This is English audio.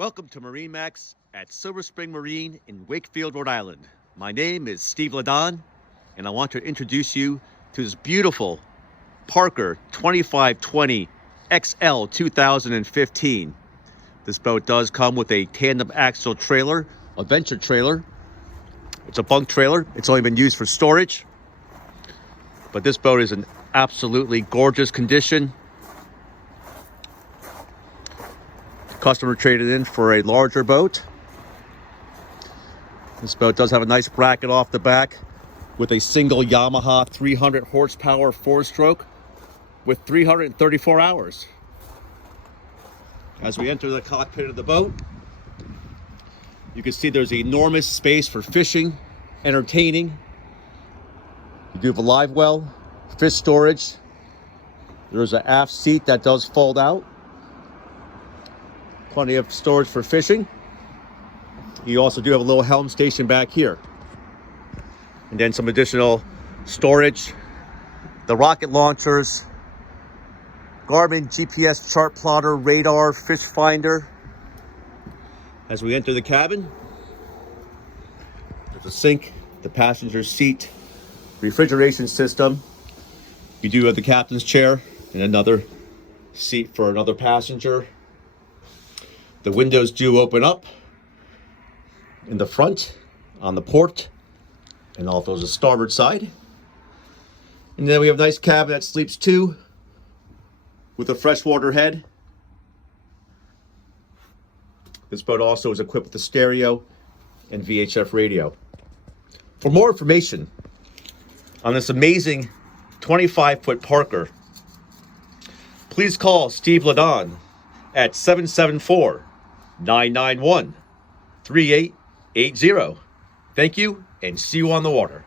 Welcome to MarineMax at Silver Spring Marine in Wakefield, Rhode Island. My name is Steve Ladon, and I want to introduce you to this beautiful Parker 2520 XL 2015. This boat does come with a tandem axle trailer, a venture trailer. It's a bunk trailer. It's only been used for storage, but this boat is in absolutely gorgeous condition. Customer traded in for a larger boat. This boat does have a nice bracket off the back with a single Yamaha 300 horsepower 4-stroke with 334 hours. As we enter the cockpit of the boat, you can see there's enormous space for fishing, entertaining. You do have a live well, fish storage. There's an aft seat that does fold out. Plenty of storage for fishing. You also do have a little helm station back here. And then some additional storage. The rocket launchers, Garmin GPS chart plotter, radar, fish finder. As we enter the cabin, there's a sink, the passenger seat, refrigeration system. You do have the captain's chair and another seat for another passenger. The windows do open up in the front, on the port, and also the starboard side. And then we have a nice cabin that sleeps two with a freshwater head. This boat also is equipped with a stereo and VHF radio. For more information on this amazing 25-foot Parker, please call Steve Ladon at 774-991-3880. Thank you, and see you on the water.